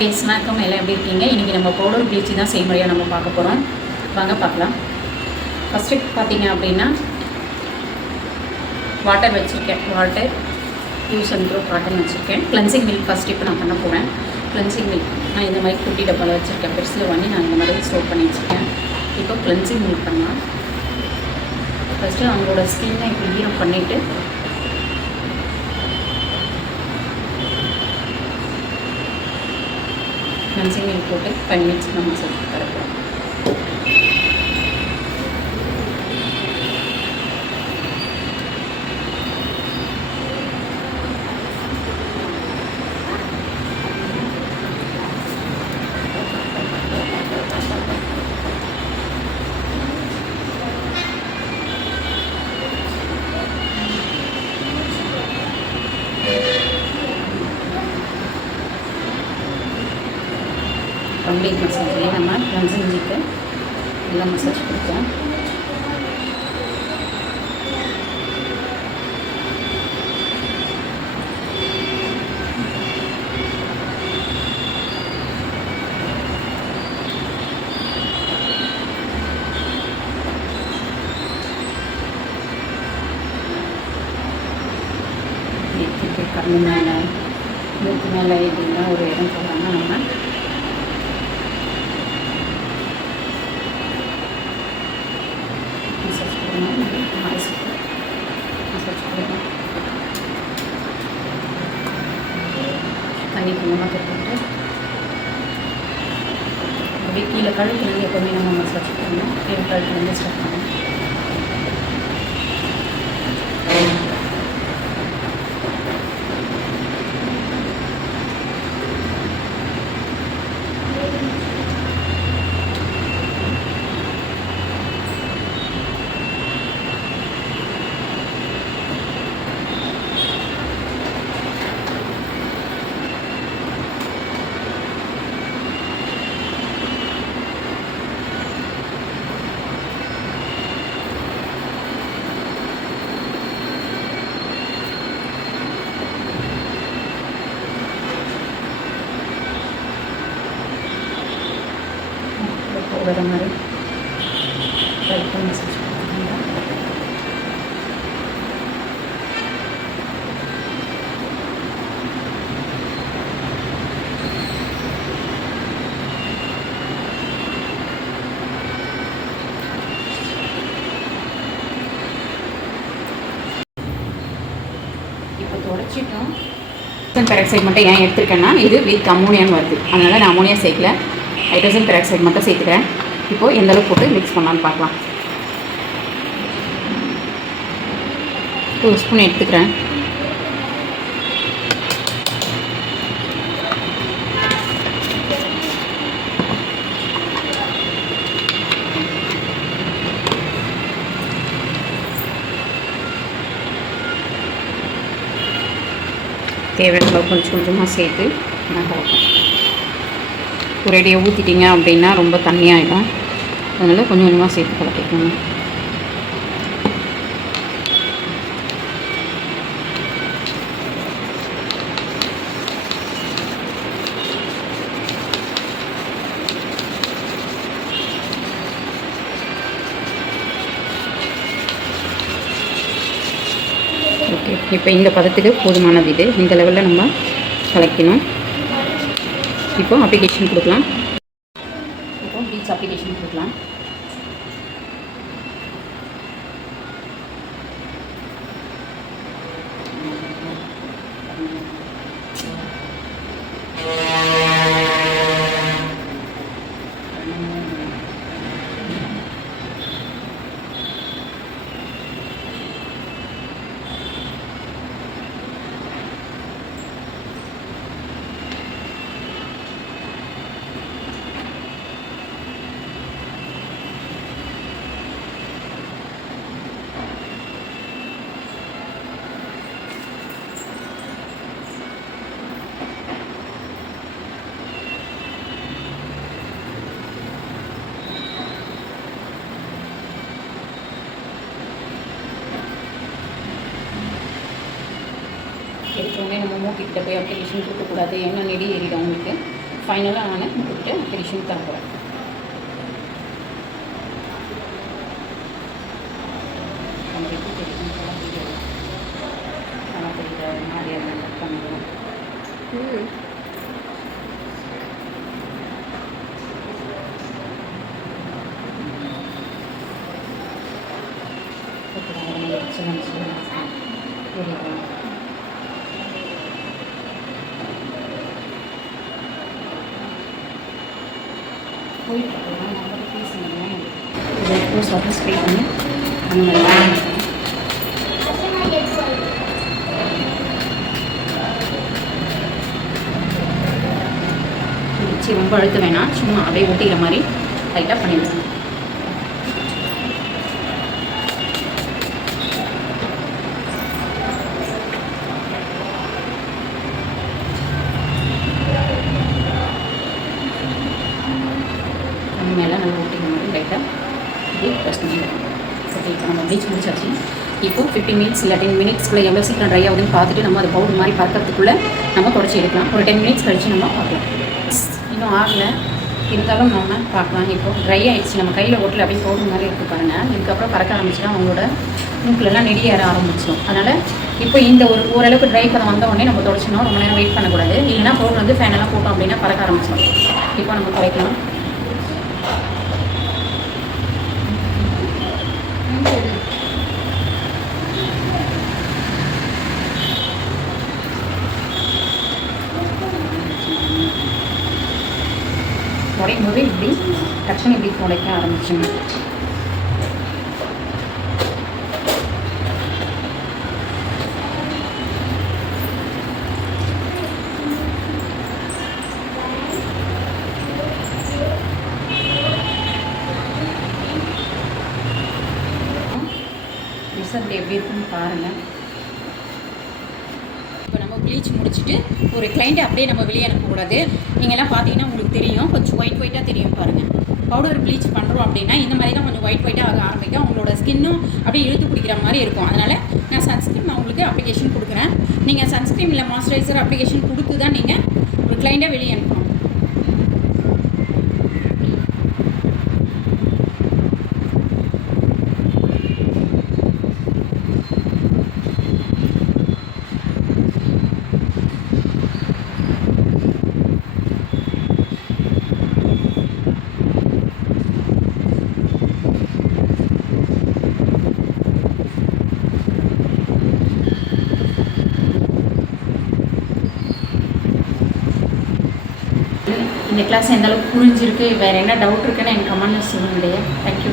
வணக்கம், எல்லாம் எப்படி இருக்கீங்க? இன்றைக்கி நம்ம பவுடர் ப்ளீச் தான் செய்முறையாக நம்ம பார்க்க போகிறோம். வாங்க பார்க்கலாம். ஃபஸ்ட்டு பார்த்தீங்க அப்படின்னா வாட்டர் வச்சுருக்கேன். Water use and throw cotton வச்சுருக்கேன். கிளென்சிங் மில்க் ஃபஸ்ட் இப்போ நான் பண்ண போகிறேன். கிளென்சிங் மில்க் நான் இந்த மாதிரி குட்டி டப்பாவில் வச்சுருக்கேன். பெருசில் வாங்கி நான் இந்த மாதிரி ஸ்டோர் பண்ணி வச்சுருக்கேன். இப்போ கிளென்சிங் மில்க் பண்ணலாம். ஃபஸ்ட்டு அவங்களோட ஸ்கின்னை இப்படி ஈரம் பண்ணிவிட்டு கிளென்சிங் மில்க் போட்டு 5 மினிட்ஸ் நம்ம சேர்த்து தரப்போம். கம்ப்ளீட் மசாஜ்லேயே நம்ம கிளென்சிங் மில்க்கு நல்லா மசாஜ் கொடுப்போம். கண்ணு மேலே மூக்கு மேலே இப்படிலாம் ஒரு இடம் போடுறாங்கன்னா நம்ம தண்ணி கொஞ்சமாக தொட்டு அப்படியே கீழே கழுத்துலேருந்து எப்போவுமே நம்ம மசாஜ் பண்ணணும். கீழே கழுத்துலேருந்து ஸ்டார்ட் பண்ணணும். வர மாதிரி லைட்டாக மசாஜ் பண்ணுங்க. இப்போ தொடச்சிட்டோம். பெராக்சைடு மட்டும் ஏன் எடுத்துருக்கேன்னா இது வித் அமோனியான்னு வருது, அதனால் நான் அமோனியா சேர்க்கல, ஹைட்ரஜன் பெராக்சைடு மட்டும் சேர்த்துக்கிறேன். இப்போது எந்த அளவுக்கு போட்டு மிக்ஸ் பண்ணலான்னு பார்க்கலாம். 2 ஸ்பூன் எடுத்துக்கிறேன். தேவையான அளவு கொஞ்சம் கொஞ்சமாக சேர்த்து நான் கலப்பேன். ஒரேடியாக ஊற்றிட்டிங்க அப்படின்னா ரொம்ப தண்ணியாகிடும், அதனால் கொஞ்சம் கொஞ்சமாக சேர்த்து கலக்கிக்கணும். ஓகே, இப்போ இந்த பதத்துக்கு போதுமானது. இது இந்த லெவலில் நம்ம கலக்கணும். இப்போ அப்ளிகேஷன் கொடுக்கலாம். இப்போ ப்ளீச் அப்ளிகேஷன் கொடுக்கலாம். எடுத்தோடனே நம்ம மூக்கிட்ட போய் அப்ளிகேஷன் கொடுக்கக்கூடாது, ஏன்னா நெடி ஏறிடும் அவங்களுக்கு. ஃபைனலாக நான் கொடுத்துட்டு ஃபினிஷிங் தர போகிறேன். வாட்டர் ஸ்ப்ரே பண்ணி அந்த மாதிரி வச்சு ரொம்ப அழுத்த வேணாம், சும்மா அப்படியே ஊட்டிக்கிற மாதிரி லைட்டாக பண்ணிவிடுங்க. மேலே நல்லா ஊட்டிக்கிற மாதிரி லைட்டாக இப்படி ப்ரெஸ் பண்ணிடுறேன். ஓகே, இப்போ நம்ம ப்ளீச் முடிச்சாச்சு. இப்போ 15 மினிட்ஸ் இல்லை 10 மினிட்ஸ்க்குள்ளே எவ்வளோ சீக்கிரம் ட்ரை ஆகுதுன்னு பார்த்துட்டு நம்ம அதை பவுடர் மாதிரி பார்க்கறதுக்குள்ளே நம்ம தொடச்சி எடுக்கலாம். ஒரு 10 மினிட்ஸ் கழித்து நம்ம பார்க்கலாம். இன்னும் ஆகலை, இருந்தாலும் நம்ம பார்க்கலாம். இப்போ ட்ரை ஆகிடுச்சு, நம்ம கையில் ஓட்டல அப்படியே பவுடர் மாதிரி இருக்குது பாருங்கள். இதுக்கப்புறம் பறக்க ஆரம்பிச்சுன்னா அவங்களோட மூக்கிலலாம் நெடி ஏற ஆரம்பிச்சிடும். அதனால் இப்போ இந்த ஓரளவுக்கு ட்ரை பண்ண வந்த உடனே நம்ம தொடச்சினோம், ரொம்ப நேரம் வெயிட் பண்ணக்கூடாது. இல்லைன்னா பவுடர் வந்து ஃபேனெல்லாம் போட்டோம் அப்படின்னா பறக்க ஆரம்பிச்சிடும். இப்போ நம்ம குறைக்கலாம். உடையும் போது இப்படி டக்குன்னு இப்படி உடைக்க ஆரம்பிச்சுங்க. ரிசல்ட் எப்படி இருக்குன்னு பாருங்கள். இப்போ நம்ம ப்ளீச் முடிச்சுட்டு ஒரு கிளைண்ட்டை அப்படியே நம்ம வெளியே அனுப்பக்கூடாது. நீங்கள்லாம் பார்த்தீங்கன்னா உங்களுக்கு தெரியும், கொஞ்சம் ஒயிட்டாக தெரியும் பாருங்கள். பவுடர் ப்ளீச் பண்ணுறோம் அப்படின்னா இந்த மாதிரி தான் கொஞ்சம் ஒயிட்டாக ஆக ஆரம்பிக்கும். உங்களோட ஸ்கின்னும் அப்படியே இழுத்து பிடிக்கிற மாதிரி இருக்கும். அதனால் நான் சன்ஸ்க்ரீன் உங்களுக்கு அப்ளிகேஷன் கொடுக்குறேன். நீங்கள் சன்ஸ்க்ரீன் இல்லை மாய்ஸ்சரைசர் அப்ளிகேஷன் கொடுத்து தான் நீங்கள் ஒரு கிளைண்ட்டை வெளியே அனுப்பணும். இந்த கிளாஸ் எந்த அளவுக்கு புரிஞ்சிருக்கு, வேறு என்ன டவுட் இருக்குன்னு எனக்கு கமெண்ட்ல சொல்லுங்கள். தேங்க்யூ.